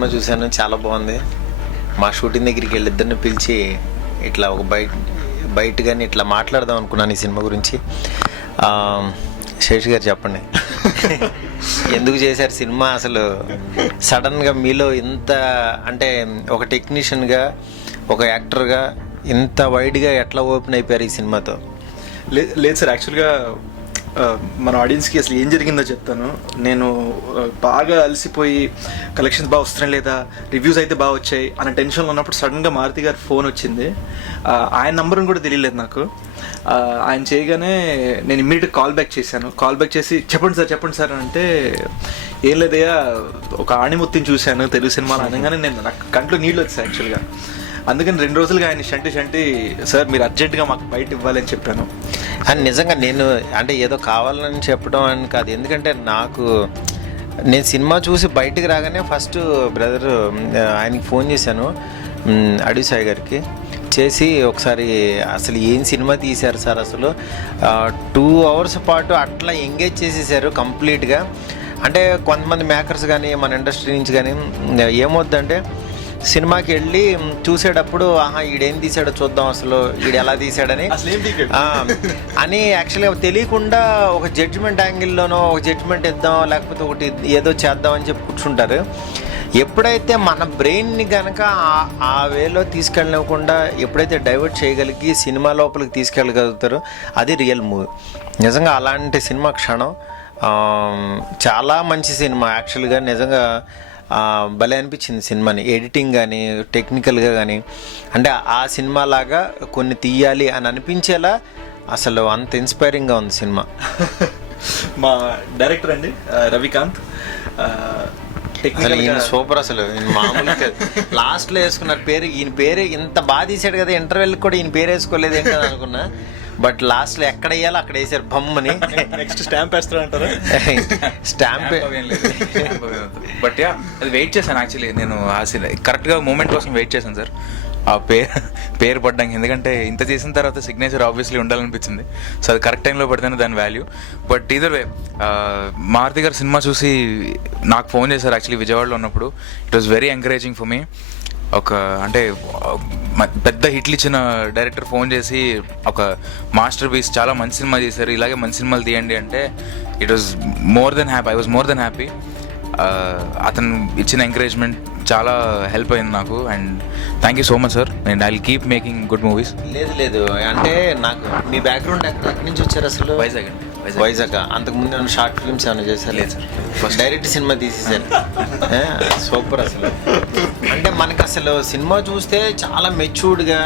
Cinema చూశాను, చాలా బాగుంది. మా షూటింగ్ దగ్గరికి వెళ్ళి ఇద్దరిని పిలిచి ఇట్లా ఒక బయట కానీ ఇట్లా మాట్లాడదాం అనుకున్నాను ఈ సినిమా గురించి. శేష్ గారు చెప్పండి, ఎందుకు చేశారు సినిమా? అసలు సడన్గా మీలో ఇంత అంటే ఒక టెక్నీషియన్గా, ఒక యాక్టర్గా ఇంత వైడ్గా ఎట్లా ఓపెన్ అయిపోయారు ఈ సినిమాతో? లేదు సార్, యాక్చువల్గా మన ఆడియన్స్కి అసలు ఏం జరిగిందో చెప్తాను. నేను బాగా అలసిపోయి కలెక్షన్స్ బాగా వస్తున్నాయి లేదా, రివ్యూస్ అయితే బాగా వచ్చాయి అన్న టెన్షన్లో ఉన్నప్పుడు సడన్గా మారుతి గారి ఫోన్ వచ్చింది. ఆయన నంబర్ని కూడా తెలియలేదు నాకు. ఆయన చేయగానే నేను ఇమ్మీడియట్గా కాల్ బ్యాక్ చేశాను. కాల్ బ్యాక్ చేసి చెప్పండి సార్ అంటే, ఏం లేదయ్యా ఒక ఆణిముత్తిని చూశాను తెలుగు సినిమాలో అనగానే నాకు కంట్లో నీళ్ళు వచ్చాయి యాక్చువల్గా. అందుకని 2 రోజులుగా ఆయన షంటి సార్ మీరు అర్జెంటుగా మాకు బయట ఇవ్వాలని చెప్పాను. అని నిజంగా నేను అంటే ఏదో కావాలని చెప్పడం అని కాదు, ఎందుకంటే నేను సినిమా చూసి బయటికి రాగానే ఫస్ట్ బ్రదర్ ఆయనకి ఫోన్ చేశాను, అడవి సాయి గారికి చేసి, ఒకసారి అసలు ఏం సినిమా తీశారు సార్, అసలు 2 hours పాటు అట్లా ఎంగేజ్ చేసేసారు కంప్లీట్గా. అంటే కొంతమంది మేకర్స్ కానీ మన ఇండస్ట్రీ నుంచి కానీ ఏమవుద్దంటే సినిమాకి వెళ్ళి చూసేటప్పుడు ఈడేం తీసాడో చూద్దాం, అసలు ఈడు ఎలా తీసాడని అని యాక్చువల్గా తెలియకుండా ఒక జడ్జిమెంట్ యాంగిల్లోనో ఒక జడ్జిమెంట్ ఇద్దాం లేకపోతే ఒకటి ఏదో చేద్దాం అని చెప్పి కూర్చుంటారు. ఎప్పుడైతే మన బ్రెయిన్ని కనుక ఆ వేలో తీసుకెళ్ళనివ్వకుండా ఎప్పుడైతే డైవర్ట్ చేయగలిగి సినిమా లోపలికి తీసుకెళ్ళగలుగుతారో అది రియల్ మూవీ. నిజంగా అలాంటి సినిమా క్షణం. చాలా మంచి సినిమా యాక్చువల్గా, నిజంగా భలే అనిపించింది సినిమాని. ఎడిటింగ్ కానీ టెక్నికల్గా కానీ అంటే ఆ సినిమా లాగా కొన్ని తీయాలి అని అనిపించేలా అసలు అంత ఇన్స్పైరింగ్గా ఉంది సినిమా. మా డైరెక్టర్ అండి రవికాంత్, అసలు ఈయన సూపర్. అసలు మామూలుగా లాస్ట్లో వేసుకున్నారు పేరు, ఈయన పేరు ఇంత బాగా తీసాడు కదా, ఇంటర్వెల్కి కూడా ఈయన పేరు వేసుకోలేదు ఏంటో అనుకున్నా, బట్ లాస్ట్లో ఎక్కడ వేయాలో అక్కడ వేసారు బొమ్మని. నెక్స్ట్ స్టాంప్ వేస్తారు అంటారా? స్టాంప్ బట్ యా అది వెయిట్ చేశాను యాక్చువల్లీ. నేను కరెక్ట్గా మూమెంట్ కోసం వెయిట్ చేశాను సార్, ఆ పేరు పడ్డానికి. ఎందుకంటే ఇంత చేసిన తర్వాత సిగ్నేచర్ ఆబ్వియస్లీ ఉండాలనిపించింది. సో అది కరెక్ట్ టైంలో పడితేనే దాని వాల్యూ. బట్ ఈదర్ వే మారుతి గారు సినిమా చూసి నాకు ఫోన్ చేశారు యాక్చువల్లీ విజయవాడలో ఉన్నప్పుడు. It was very encouraging for me. ఒక అంటే పెద్ద హిట్లు ఇచ్చిన డైరెక్టర్ ఫోన్ చేసి ఒక మాస్టర్ పీస్, చాలా మంచి సినిమా చేశారు, ఇలాగే మంచి సినిమాలు తీయండి అంటే it was more than happy. I was more than happy. అతను ఇచ్చిన ఎంకరేజ్మెంట్ చాలా హెల్ప్ అయింది నాకు. And thank you so much sir, and I will keep making good movies. లేదు అంటే నాకు మీ బ్యాక్గ్రౌండ్ ఎక్కడి నుంచి వచ్చారు అసలు? వైజాగ్ అండి. వైజాగ్. అంతకుముందు ఏమైనా షార్ట్ ఫిల్మ్స్ ఏమైనా చేశారు? లేదు సార్, ఫస్ట్ డైరెక్ట్ సినిమా తీసేసారు. సూపర్. అసలు అంటే మనకు అసలు సినిమా చూస్తే చాలా మెచ్యూర్డ్గా,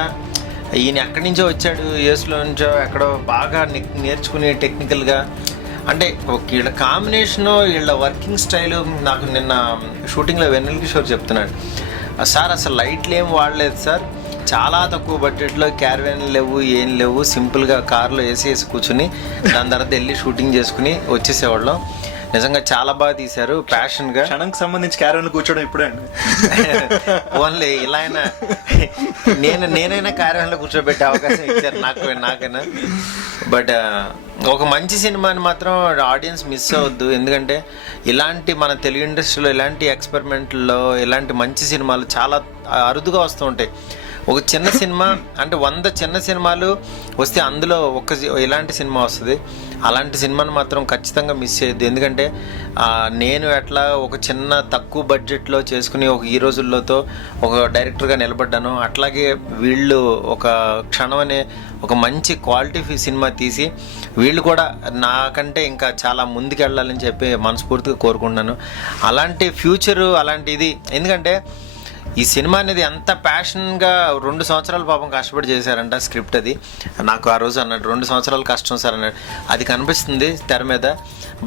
ఈయన ఎక్కడి నుంచో వచ్చాడు, యూఎస్లో నుంచో ఎక్కడో బాగా నేర్చుకునే టెక్నికల్గా, అంటే వీళ్ళ కాంబినేషను, వీళ్ళ వర్కింగ్ స్టైలు. నాకు నిన్న షూటింగ్లో వెన్నెల కిషోర్ చెప్తున్నాడు, సార్ అసలు లైట్లు ఏం వాడలేదు సార్, చాలా తక్కువ బడ్జెట్లో క్యారవాన్ లేవు, ఏం లేవు, సింపుల్గా కార్లో వేసి కూర్చుని దాని తర్వాత వెళ్ళి షూటింగ్ చేసుకుని వచ్చేసేవాళ్ళం. నిజంగా చాలా బాగా తీశారు, ప్యాషన్గా. క్షణంకి సంబంధించి క్యారవాన్ కూర్చోవడం ఇప్పుడే అండి. ఓన్లీ ఇలా అయినా నేనైనా క్యారవాన్లో కూర్చోబెట్టే అవకాశం ఇచ్చారు నాకైనా. బట్ ఒక మంచి సినిమాని మాత్రం ఆడియన్స్ మిస్ అవ్వద్దు, ఎందుకంటే ఇలాంటి మన తెలుగు ఇండస్ట్రీలో ఇలాంటి ఎక్స్పెరిమెంట్లో ఇలాంటి మంచి సినిమాలు చాలా అరుదుగా వస్తూ ఉంటాయి. ఒక చిన్న సినిమా అంటే 100 చిన్న సినిమాలు వస్తే అందులో ఇలాంటి సినిమా వస్తుంది. అలాంటి సినిమాని మాత్రం ఖచ్చితంగా మిస్ చేయొద్దు, ఎందుకంటే నేను ఎట్లా ఒక చిన్న తక్కువ బడ్జెట్లో చేసుకుని ఒక ఈ రోజుల్లోతో ఒక డైరెక్టర్గా నిలబడ్డాను, అట్లాగే వీళ్ళు ఒక క్షణం అనే ఒక మంచి క్వాలిటీ సినిమా తీసి వీళ్ళు కూడా నాకంటే ఇంకా చాలా ముందుకు వెళ్ళాలని చెప్పి మనస్ఫూర్తిగా కోరుకుంటున్నాను. అలాంటి ఫ్యూచరు అలాంటిది, ఎందుకంటే ఈ సినిమా అనేది ఎంత ప్యాషన్గా 2 సంవత్సరాలు పాపం కష్టపడి చేశారంట స్క్రిప్ట్. అది నాకు ఆ రోజు అన్నాడు 2 సంవత్సరాలు కష్టం సార్ అన్నాడు. అది కనిపిస్తుంది తెర మీద,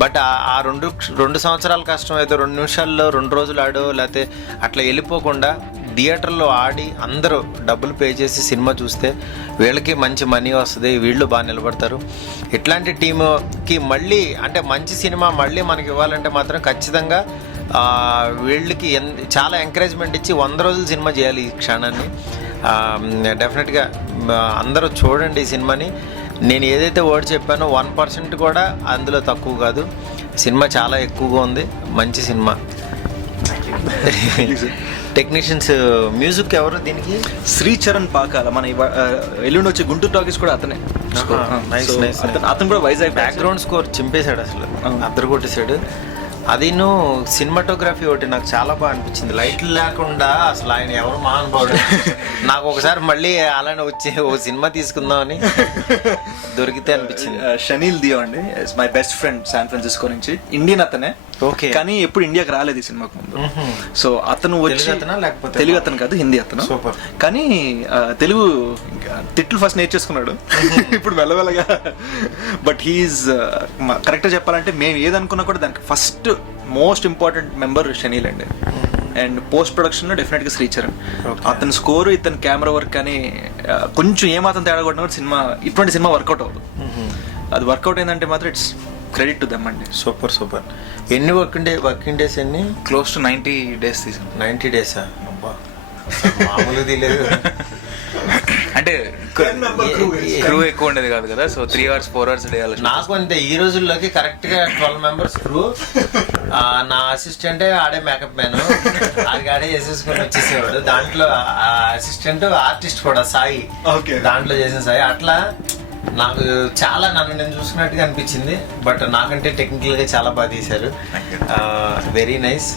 బట్ ఆ 2 సంవత్సరాల కష్టం ఏదో 2 నిమిషాల్లో 2 రోజులు ఆడో లేకపోతే అట్లా వెళ్ళిపోకుండా థియేటర్లో ఆడి అందరూ డబ్బులు పే చేసి సినిమా చూస్తే వీళ్ళకి మంచి మనీ వస్తుంది, వీళ్ళు బాగా నిలబడతారు. ఇట్లాంటి టీముకి మళ్ళీ అంటే మంచి సినిమా మళ్ళీ మనకి ఇవ్వాలంటే మాత్రం ఖచ్చితంగా వీళ్ళకి చాలా ఎంకరేజ్మెంట్ ఇచ్చి 100 రోజులు సినిమా చేయాలి ఈ క్షణాన్ని. డెఫినెట్గా అందరూ చూడండి ఈ సినిమాని. నేను ఏదైతే వర్డ్ చెప్పానో 1% కూడా అందులో తక్కువ కాదు. సినిమా చాలా ఎక్కువగా ఉంది, మంచి సినిమా. టెక్నీషియన్స్ మ్యూజిక్ ఎవరు దీనికి? శ్రీచరణ్ పాకాల, మన ఎల్లుండి వచ్చే గుంటూరు టాకీస్ కూడా అతనే. Nice So, nice. అతను కూడా వైజాగ్ బ్యాక్గ్రౌండ్ స్కోర్ చింపేశాడు అసలు, అద్దరు కొట్టేశాడు. అది సినిమాటోగ్రఫీ ఒకటి నాకు చాలా బాగా అనిపించింది. లైట్లు లేకుండా అసలు ఆయన ఎవరు మహానుభావుడు. నాకు ఒకసారి మళ్ళీ అలానే వచ్చి ఓ సినిమా తీసుకుందామని దొరికితే అనిపించింది. షనీల్ దియో అండి, my best friend San Francisco నుంచి. ఇండియన్ అతనే, ఓకే. కానీ ఎప్పుడు ఇండియాకి రాలేదు ఈ సినిమాకు ముందు. సో అతను వచ్చి తెలుగు అతనా లేకపోతే? తెలుగు అతను కాదు, హిందీ అతను. Super. కానీ తెలుగు తిట్లు ఫస్ట్ నేర్చేసుకున్నాడు ఇప్పుడు మెల్లమెల్లగా. బట్ హీఈస్ కరెక్ట్గా చెప్పాలంటే మేము ఏదనుకున్నా కూడా దానికి first most important member chenille అండి. అండ్ పోస్ట్ ప్రొడక్షన్ లో డెఫినెట్ గా శ్రీచరణ్. అతని స్కోరు, ఇతని కెమెరా వర్క్ కానీ కొంచెం ఏమాత్రం తేడా కొట్టినా కూడా సినిమా, ఇటువంటి సినిమా వర్కౌట్ అవ్వదు. అది వర్కౌట్ అయిందంటే మాత్రం ఇట్స్ క్రెడిట్ టు దెమ్ అండి. Super super. ఎన్ని వర్కింగ్ డేస్ ఎన్ని? క్లోజ్ టు 90 days తీసాం. 90 days. అబ్బా, మామూలు తెలియదు. అంటే క్రూ ఎక్కువ ఉండేది కాదు కదా, సో 3 hours 4 hours డే. నాకు అంతే. ఈ రోజుల్లోకి కరెక్ట్ గా 12 members క్రూ. నా అసిస్టెంట్ ఆడే మేకప్ మ్యాన్, ఆడే చేసేసుకొని వచ్చేసేవాడు. దాంట్లో అసిస్టెంట్ ఆర్టిస్ట్ కూడా సాయి, దాంట్లో చేసిన సాయి. అట్లా నాకు చాలా నన్ను నేను చూసుకున్నట్టుగా అనిపించింది. బట్ నాకంటే టెక్నికల్గా చాలా బాగా తీశారు. Very nice.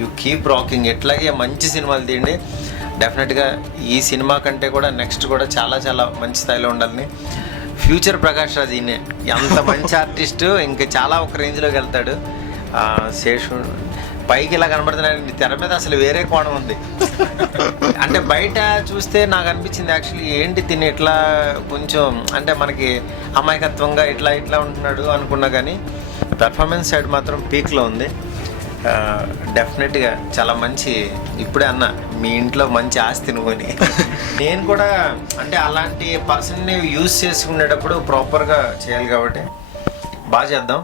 You keep rocking. ఎట్లాగే మంచి సినిమాలు తీయండి. డెఫినెట్గా ఈ సినిమా కంటే కూడా నెక్స్ట్ కూడా చాలా చాలా మంచి స్థాయిలో ఉండాలని. ఫ్యూచర్ ప్రకాష్ రాజ్ ఈయనే, ఎంత మంచి ఆర్టిస్టు, ఇంకా చాలా ఒక రేంజ్లోకి వెళ్తాడు. శేషు పైకి ఇలా కనబడుతున్నాడు, తెర మీద అసలు వేరే కోణం ఉంది. అంటే బయట చూస్తే నాకు అనిపించింది యాక్చువల్లీ ఏంటి తిని ఇట్లా కొంచెం అంటే మనకి అమాయకత్వంగా ఇట్లా ఇట్లా ఉంటున్నాడు అనుకున్నా, కానీ పెర్ఫార్మెన్స్ సైడ్ మాత్రం పీక్లో ఉంది. డెఫినెట్గా చాలా మంచి. ఇప్పుడే అన్న మీ ఇంట్లో మంచి ఆస్తి నువ్వుని. నేను కూడా అంటే అలాంటి పర్సన్ని యూజ్ చేసుకునేటప్పుడు ప్రాపర్గా చేయాలి కాబట్టి బాగా చేద్దాం.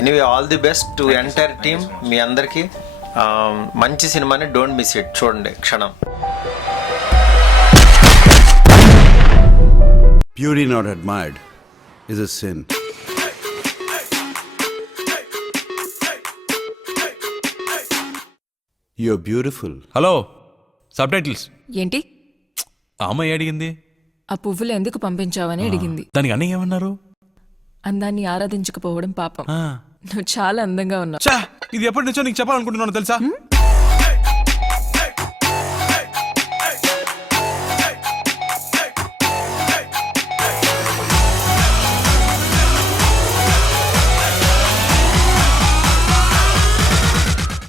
Anyway all the best to entire team. మీ అందరికీ మంచి సినిమాని డోంట్ మిస్ ఇట్, చూడండి క్షణం. Beauty not admired is a sin. You're beautiful. Hello, sub titles ఏంటి? ఆ అమ్మాయి అడిగింది. ఆ పువ్వులు ఎందుకు పంపించావని అడిగింది. దానికి అన్నయ్య ఏమన్నారు? అందాన్ని ఆరాధించకపోవడం పాపం. ఆ. నువ్వు చాలా అందంగా ఉన్నావు. ఛా, ఇది ఎప్పటి నుంచో నీకు చెప్పాలనుకుంటున్నాను తెలుసా?